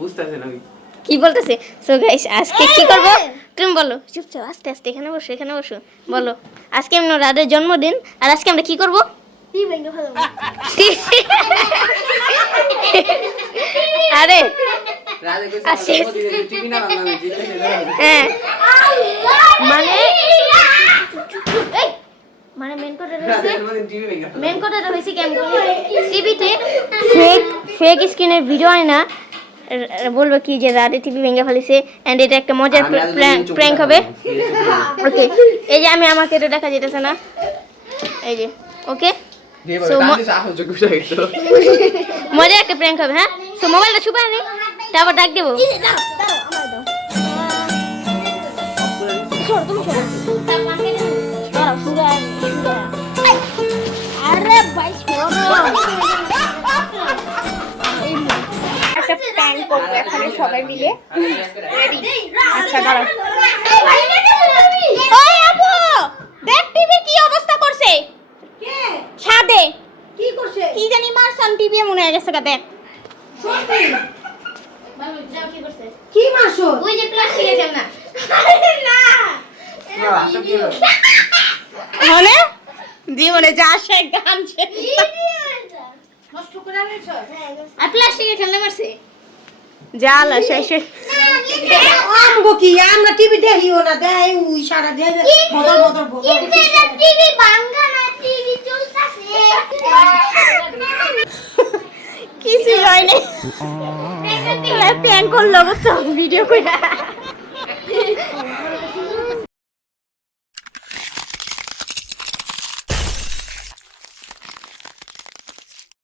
বুঝতেছে না। কি বলতেছে? সো গাইস আজকে কি করব? তুমি বলো। চুপচাপ আস্তে আস্তে এখানে বসো এখানে বসো। বলো আজকে আমরা রাদের জন্মদিন আর আজকে আমরা কি করব? আরে হ্যাঁ। মানে? মানে মেন। মেন কথাটা হয়েছে কেমন টিভিতে ফেক ফেক স্ক্রিনের ভিডিও হয় না। বলব কি যে রাতে টিভি ভেঙে ফেলেছে এন্ড এটা একটা মজার প্র্যাঙ্ক হবে। ওকে এই যে আমি আমাকে এটা দেখা যেতেছে না। এই যে ওকে। মজার একটা প্র্যাঙ্ক হবে হ্যাঁ? সো মোবাইলটা ছুপা নে তারপর ডাক দেবো। প্যান করব এখানে সবাই মিলে আচ্ছা দাঁড়াও। ওই আপু দেখ টিভি কি অবস্থা করছে। ছাদে। কি করছে? কি জানি মারসান টিভি মনে হয়ে গেছে গা দেখ। কি মাসো ওই যে প্লাস্টিকের খেলনা। না, আসলে হলে? জীবনে যা সে গান সে আর প্লাস্টিকের খেলনা মারছে? জালা শেষে আমগো কি? আমরা টিভি দেখিও না দেই উই সারা দেই বদল বদল বদল টিভি ভাঙা না টিভি চলতেছে। কিছু হয়নি প্ল্যান করল ভিডিও করে।